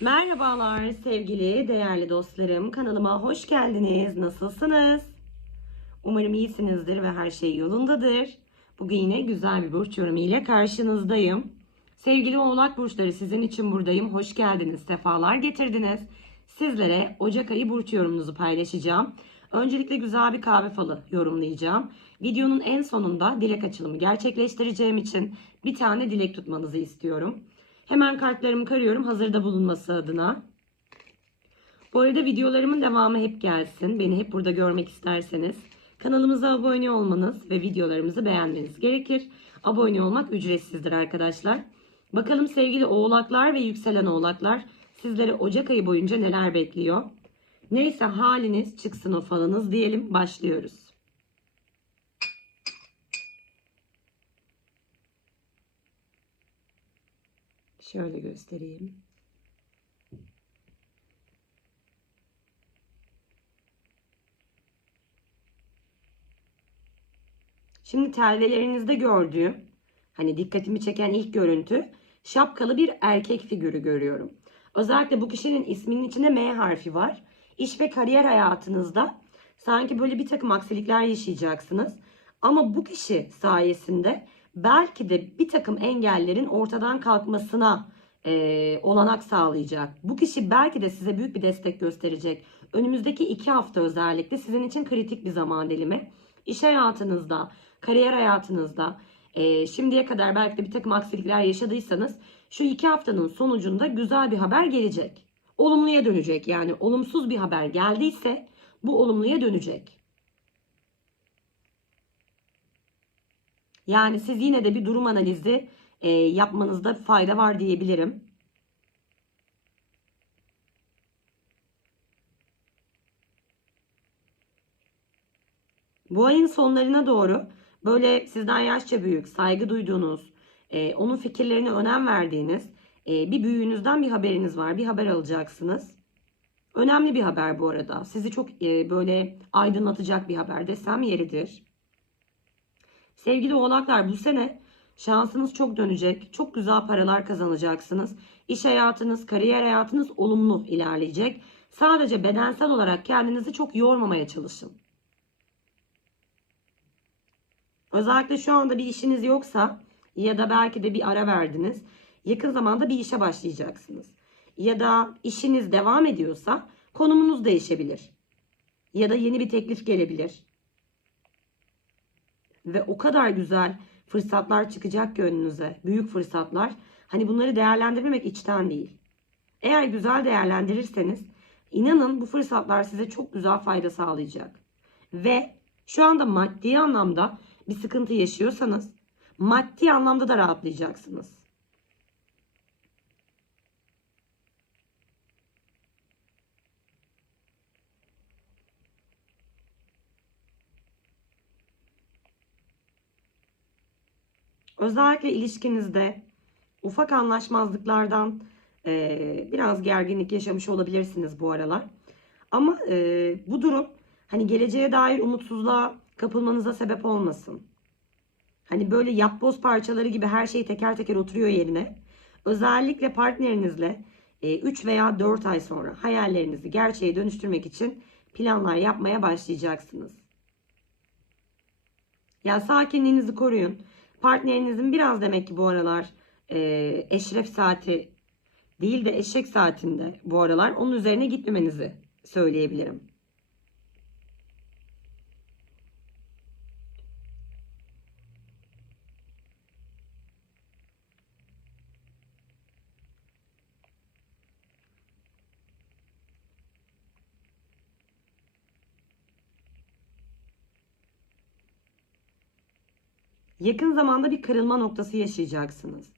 Merhabalar sevgili değerli dostlarım. Kanalıma hoş geldiniz. Nasılsınız? Umarım iyisinizdir ve her şey yolundadır. Bugün yine güzel bir burç yorumu ile karşınızdayım. Sevgili oğlak burçları sizin için buradayım. Hoş geldiniz, sefalar getirdiniz. Sizlere Ocak ayı burç yorumunuzu paylaşacağım. Öncelikle güzel bir kahve falı yorumlayacağım. Videonun en sonunda dilek açılımı gerçekleştireceğim için bir tane dilek tutmanızı istiyorum. Hemen kartlarımı karıyorum hazırda bulunması adına. Bu arada videolarımın devamı hep gelsin. Beni hep burada görmek isterseniz kanalımıza abone olmanız ve videolarımızı beğenmeniz gerekir. Abone olmak ücretsizdir arkadaşlar. Bakalım sevgili oğlaklar ve yükselen oğlaklar sizlere Ocak ayı boyunca neler bekliyor? Neyse haliniz çıksın o falınız diyelim başlıyoruz. Şöyle göstereyim. Şimdi telvelerinizde gördüğüm, hani dikkatimi çeken ilk görüntü, şapkalı bir erkek figürü görüyorum. Özellikle bu kişinin isminin içinde M harfi var. İş ve kariyer hayatınızda sanki böyle bir takım aksilikler yaşayacaksınız. Ama bu kişi sayesinde belki de bir takım engellerin ortadan kalkmasına e, olanak sağlayacak. Bu kişi belki de size büyük bir destek gösterecek. Önümüzdeki iki hafta özellikle sizin için kritik bir zaman dilimi. İş hayatınızda, kariyer hayatınızda e, şimdiye kadar belki de bir takım aksilikler yaşadıysanız şu iki haftanın sonucunda güzel bir haber gelecek. Olumluya dönecek yani olumsuz bir haber geldiyse bu olumluya dönecek. Yani siz yine de bir durum analizi e, yapmanızda fayda var diyebilirim. Bu ayın sonlarına doğru böyle sizden yaşça büyük, saygı duyduğunuz, e, onun fikirlerine önem verdiğiniz e, bir büyüğünüzden bir haberiniz var. Bir haber alacaksınız. Önemli bir haber bu arada. Sizi çok e, böyle aydınlatacak bir haber desem yeridir. Sevgili oğlaklar bu sene şansınız çok dönecek. Çok güzel paralar kazanacaksınız. İş hayatınız, kariyer hayatınız olumlu ilerleyecek. Sadece bedensel olarak kendinizi çok yormamaya çalışın. Özellikle şu anda bir işiniz yoksa ya da belki de bir ara verdiniz. Yakın zamanda bir işe başlayacaksınız. Ya da işiniz devam ediyorsa konumunuz değişebilir. Ya da yeni bir teklif gelebilir. Ve o kadar güzel fırsatlar çıkacak ki. Büyük fırsatlar. Hani bunları değerlendirmemek içten değil. Eğer güzel değerlendirirseniz inanın bu fırsatlar size çok güzel fayda sağlayacak. Ve şu anda maddi anlamda bir sıkıntı yaşıyorsanız maddi anlamda da rahatlayacaksınız. Özellikle ilişkinizde ufak anlaşmazlıklardan e, biraz gerginlik yaşamış olabilirsiniz bu aralar. Ama e, bu durum hani geleceğe dair umutsuzluğa kapılmanıza sebep olmasın. Hani böyle yapboz parçaları gibi her şey teker teker oturuyor yerine. Özellikle partnerinizle 3 veya 4 ay sonra hayallerinizi gerçeğe dönüştürmek için planlar yapmaya başlayacaksınız. Ya sakinliğinizi koruyun. Partnerinizin biraz demek ki bu aralar e, eşref saati değil de eşek saatinde bu aralar onun üzerine gitmemenizi söyleyebilirim. Yakın zamanda bir kırılma noktası yaşayacaksınız.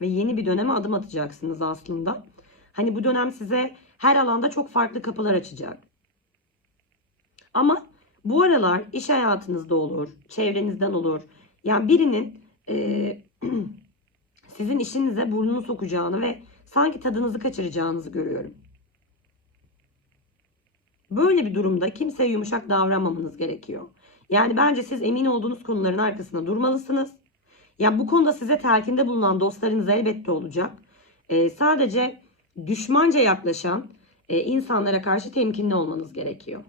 Ve yeni bir döneme adım atacaksınız aslında. Hani bu dönem size her alanda çok farklı kapılar açacak. Ama bu aralar iş hayatınızda olur, çevrenizden olur. Yani birinin e, sizin işinize burnunu sokacağını ve sanki tadınızı kaçıracağınızı görüyorum. Böyle bir durumda kimseye yumuşak davranmamanız gerekiyor. Yani bence siz emin olduğunuz konuların arkasında durmalısınız. Ya bu konuda size telkinde bulunan dostlarınız elbette olacak. Ee, sadece düşmanca yaklaşan e, insanlara karşı temkinli olmanız gerekiyor.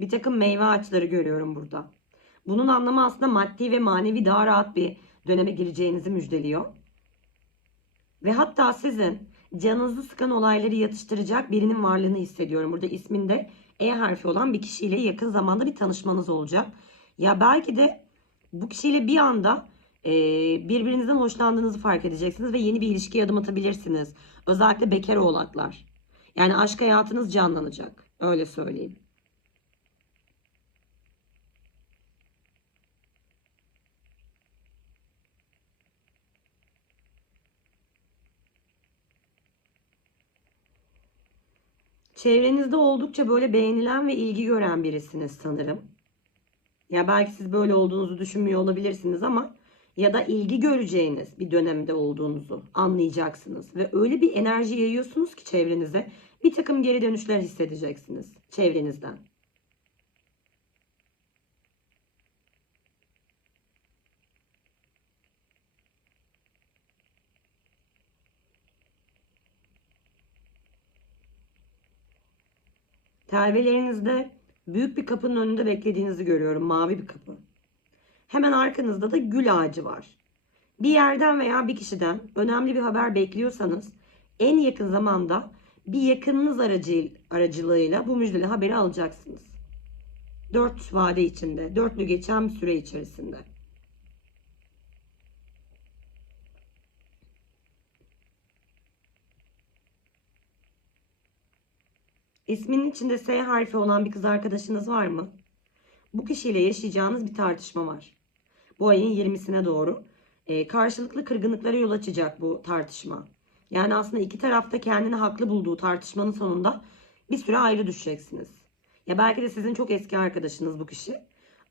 Bir takım meyve ağaçları görüyorum burada. Bunun anlamı aslında maddi ve manevi daha rahat bir döneme gireceğinizi müjdeliyor. Ve hatta sizin canınızı sıkan olayları yatıştıracak birinin varlığını hissediyorum. Burada isminde E harfi olan bir kişiyle yakın zamanda bir tanışmanız olacak. Ya belki de bu kişiyle bir anda e, birbirinizden hoşlandığınızı fark edeceksiniz ve yeni bir ilişkiye adım atabilirsiniz. Özellikle bekar oğlaklar. Yani aşk hayatınız canlanacak. Öyle söyleyeyim. Çevrenizde oldukça böyle beğenilen ve ilgi gören birisiniz sanırım. Ya belki siz böyle olduğunuzu düşünmüyor olabilirsiniz ama ya da ilgi göreceğiniz bir dönemde olduğunuzu anlayacaksınız. Ve öyle bir enerji yayıyorsunuz ki çevrenize bir takım geri dönüşler hissedeceksiniz çevrenizden. Telvelerinizde büyük bir kapının önünde beklediğinizi görüyorum. Mavi bir kapı. Hemen arkanızda da gül ağacı var. Bir yerden veya bir kişiden önemli bir haber bekliyorsanız en yakın zamanda bir yakınınız aracı, aracılığıyla bu müjdeli haberi alacaksınız. Dört vade içinde, dörtlü geçen süre içerisinde. İsminin içinde S harfi olan bir kız arkadaşınız var mı? Bu kişiyle yaşayacağınız bir tartışma var. Bu ayın 20'sine doğru. Ee, karşılıklı kırgınlıklara yol açacak bu tartışma. Yani aslında iki tarafta kendini haklı bulduğu tartışmanın sonunda bir süre ayrı düşeceksiniz. Ya belki de sizin çok eski arkadaşınız bu kişi.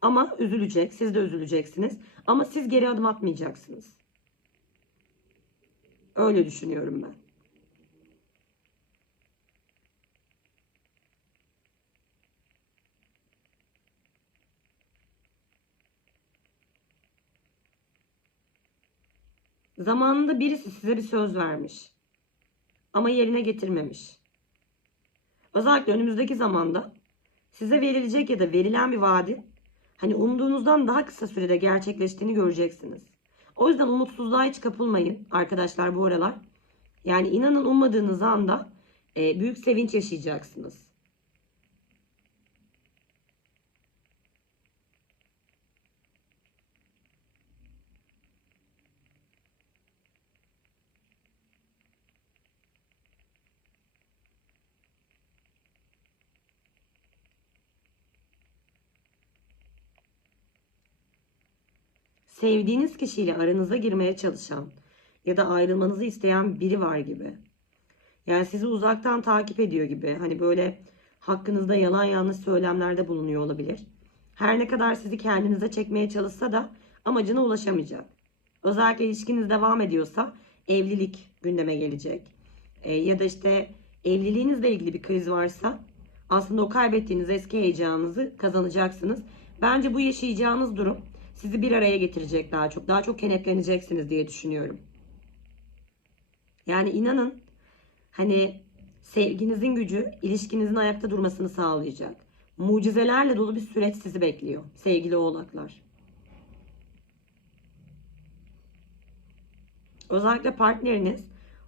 Ama üzülecek, siz de üzüleceksiniz. Ama siz geri adım atmayacaksınız. Öyle düşünüyorum ben. Zamanında birisi size bir söz vermiş. Ama yerine getirmemiş. Özellikle önümüzdeki zamanda size verilecek ya da verilen bir vaadi hani umduğunuzdan daha kısa sürede gerçekleştiğini göreceksiniz. O yüzden umutsuzluğa hiç kapılmayın arkadaşlar bu aralar. Yani inanın ummadığınız anda e, büyük sevinç yaşayacaksınız. Sevdiğiniz kişiyle aranıza girmeye çalışan ya da ayrılmanızı isteyen biri var gibi. Yani sizi uzaktan takip ediyor gibi. Hani böyle hakkınızda yalan yanlış söylemlerde bulunuyor olabilir. Her ne kadar sizi kendinize çekmeye çalışsa da amacına ulaşamayacak. Özellikle ilişkiniz devam ediyorsa evlilik gündeme gelecek. E, ya da işte evliliğinizle ilgili bir kriz varsa aslında o kaybettiğiniz eski heyecanınızı kazanacaksınız. Bence bu yaşayacağınız durum sizi bir araya getirecek daha çok. Daha çok kenetleneceksiniz diye düşünüyorum. Yani inanın hani sevginizin gücü ilişkinizin ayakta durmasını sağlayacak. Mucizelerle dolu bir süreç sizi bekliyor sevgili oğlaklar. Özellikle partneriniz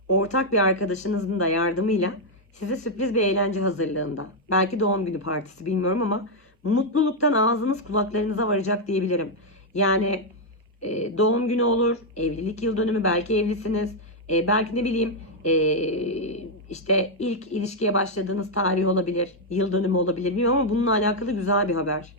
ortak bir arkadaşınızın da yardımıyla size sürpriz bir eğlence hazırlığında. Belki doğum günü partisi bilmiyorum ama mutluluktan ağzınız kulaklarınıza varacak diyebilirim. Yani e, doğum günü olur, evlilik yıl dönümü belki evlisiniz. E, belki ne bileyim e, işte ilk ilişkiye başladığınız tarih olabilir, yıl dönümü olabilir bilmiyorum ama bununla alakalı güzel bir haber.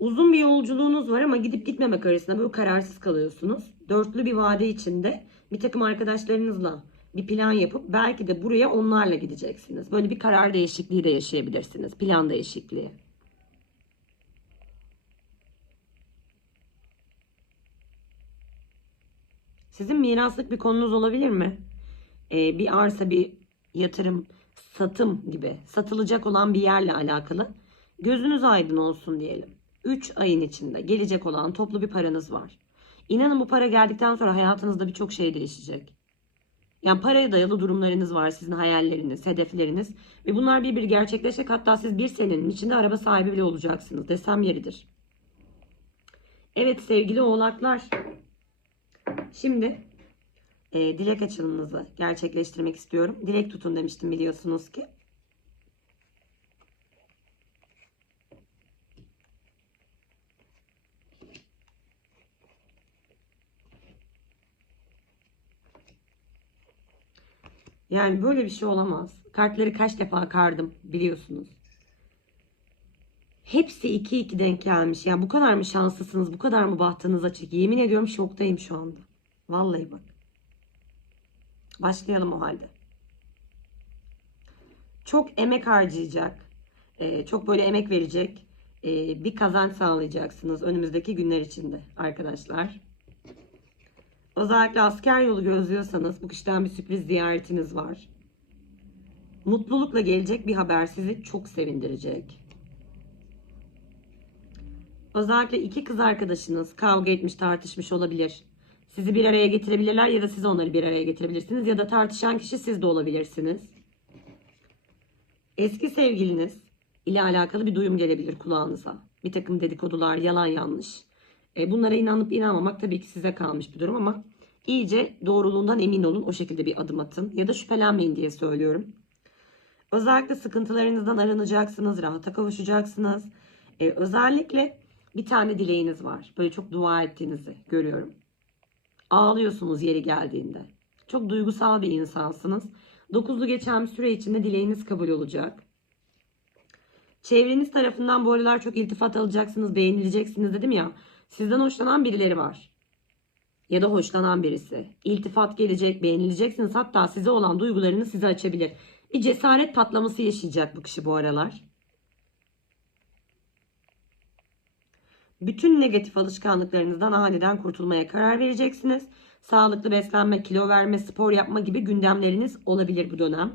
Uzun bir yolculuğunuz var ama gidip gitmemek arasında böyle kararsız kalıyorsunuz. Dörtlü bir vade içinde bir takım arkadaşlarınızla bir plan yapıp belki de buraya onlarla gideceksiniz. Böyle bir karar değişikliği de yaşayabilirsiniz. Plan değişikliği. Sizin miraslık bir konunuz olabilir mi? Ee, bir arsa, bir yatırım, satım gibi satılacak olan bir yerle alakalı. Gözünüz aydın olsun diyelim. 3 ayın içinde gelecek olan toplu bir paranız var. İnanın bu para geldikten sonra hayatınızda birçok şey değişecek. Yani paraya dayalı durumlarınız var, sizin hayalleriniz, hedefleriniz ve bunlar bir bir gerçekleşecek. Hatta siz bir senenin içinde araba sahibi bile olacaksınız desem yeridir. Evet sevgili oğlaklar. Şimdi e, dilek açılımınızı gerçekleştirmek istiyorum. Dilek tutun demiştim biliyorsunuz ki. Yani böyle bir şey olamaz. Kartları kaç defa kardım biliyorsunuz. Hepsi 2-2 denk gelmiş. Yani bu kadar mı şanslısınız? Bu kadar mı bahtınız açık? Yemin ediyorum şoktayım şu anda. Vallahi bak. Başlayalım o halde. Çok emek harcayacak. e, çok böyle emek verecek. e, bir kazanç sağlayacaksınız önümüzdeki günler içinde arkadaşlar. Özellikle asker yolu gözlüyorsanız bu kişiden bir sürpriz ziyaretiniz var. Mutlulukla gelecek bir haber sizi çok sevindirecek. Özellikle iki kız arkadaşınız kavga etmiş, tartışmış olabilir. Sizi bir araya getirebilirler ya da siz onları bir araya getirebilirsiniz ya da tartışan kişi siz de olabilirsiniz. Eski sevgiliniz ile alakalı bir duyum gelebilir kulağınıza. Bir takım dedikodular, yalan yanlış. E, bunlara inanıp inanmamak tabii ki size kalmış bir durum ama iyice doğruluğundan emin olun. O şekilde bir adım atın ya da şüphelenmeyin diye söylüyorum. Özellikle sıkıntılarınızdan aranacaksınız, rahata kavuşacaksınız. E, özellikle bir tane dileğiniz var. Böyle çok dua ettiğinizi görüyorum. Ağlıyorsunuz yeri geldiğinde. Çok duygusal bir insansınız. Dokuzlu geçen bir süre içinde dileğiniz kabul olacak. Çevreniz tarafından bu aralar çok iltifat alacaksınız, beğenileceksiniz dedim ya. Sizden hoşlanan birileri var. Ya da hoşlanan birisi. İltifat gelecek, beğenileceksiniz. Hatta size olan duygularını size açabilir. Bir cesaret patlaması yaşayacak bu kişi bu aralar. Bütün negatif alışkanlıklarınızdan aniden kurtulmaya karar vereceksiniz. Sağlıklı beslenme, kilo verme, spor yapma gibi gündemleriniz olabilir bu dönem.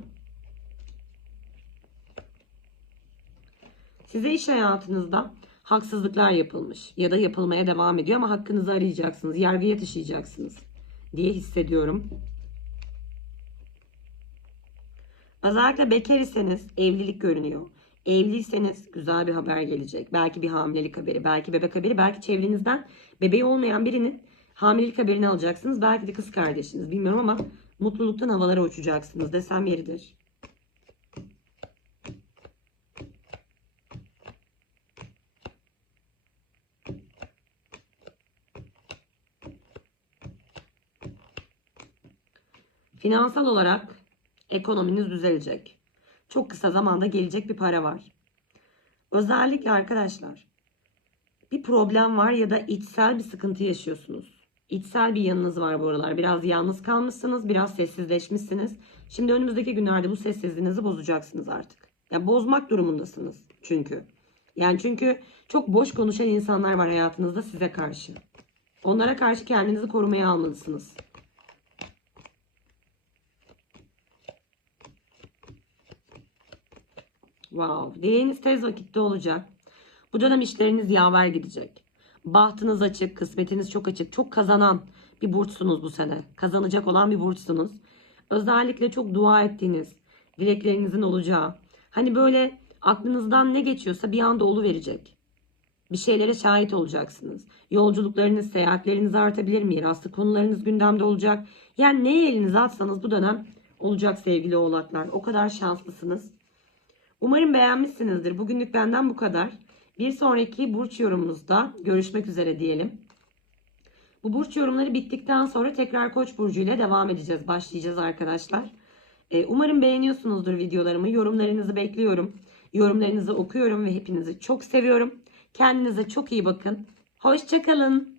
Size iş hayatınızda haksızlıklar yapılmış ya da yapılmaya devam ediyor ama hakkınızı arayacaksınız, yargıya taşıyacaksınız diye hissediyorum. Özellikle bekar iseniz evlilik görünüyor. Evliyseniz güzel bir haber gelecek. Belki bir hamilelik haberi, belki bebek haberi, belki çevrenizden bebeği olmayan birinin hamilelik haberini alacaksınız. Belki de kız kardeşiniz bilmiyorum ama mutluluktan havalara uçacaksınız desem yeridir. Finansal olarak ekonominiz düzelecek. Çok kısa zamanda gelecek bir para var. Özellikle arkadaşlar bir problem var ya da içsel bir sıkıntı yaşıyorsunuz. İçsel bir yanınız var bu aralar. Biraz yalnız kalmışsınız, biraz sessizleşmişsiniz. Şimdi önümüzdeki günlerde bu sessizliğinizi bozacaksınız artık. Ya bozmak durumundasınız çünkü. Yani çünkü çok boş konuşan insanlar var hayatınızda size karşı. Onlara karşı kendinizi korumaya almalısınız. Wow. Dileğiniz tez vakitte olacak. Bu dönem işleriniz yaver gidecek. Bahtınız açık, kısmetiniz çok açık. Çok kazanan bir burçsunuz bu sene. Kazanacak olan bir burçsunuz. Özellikle çok dua ettiğiniz, dileklerinizin olacağı. Hani böyle aklınızdan ne geçiyorsa bir anda verecek. Bir şeylere şahit olacaksınız. Yolculuklarınız, seyahatleriniz artabilir. Miraslı konularınız gündemde olacak. Yani neye elinize atsanız bu dönem olacak sevgili oğlaklar. O kadar şanslısınız. Umarım beğenmişsinizdir. Bugünlük benden bu kadar. Bir sonraki burç yorumunuzda görüşmek üzere diyelim. Bu burç yorumları bittikten sonra tekrar Koç burcu ile devam edeceğiz. Başlayacağız arkadaşlar. Ee, umarım beğeniyorsunuzdur videolarımı. Yorumlarınızı bekliyorum. Yorumlarınızı okuyorum ve hepinizi çok seviyorum. Kendinize çok iyi bakın. Hoşçakalın.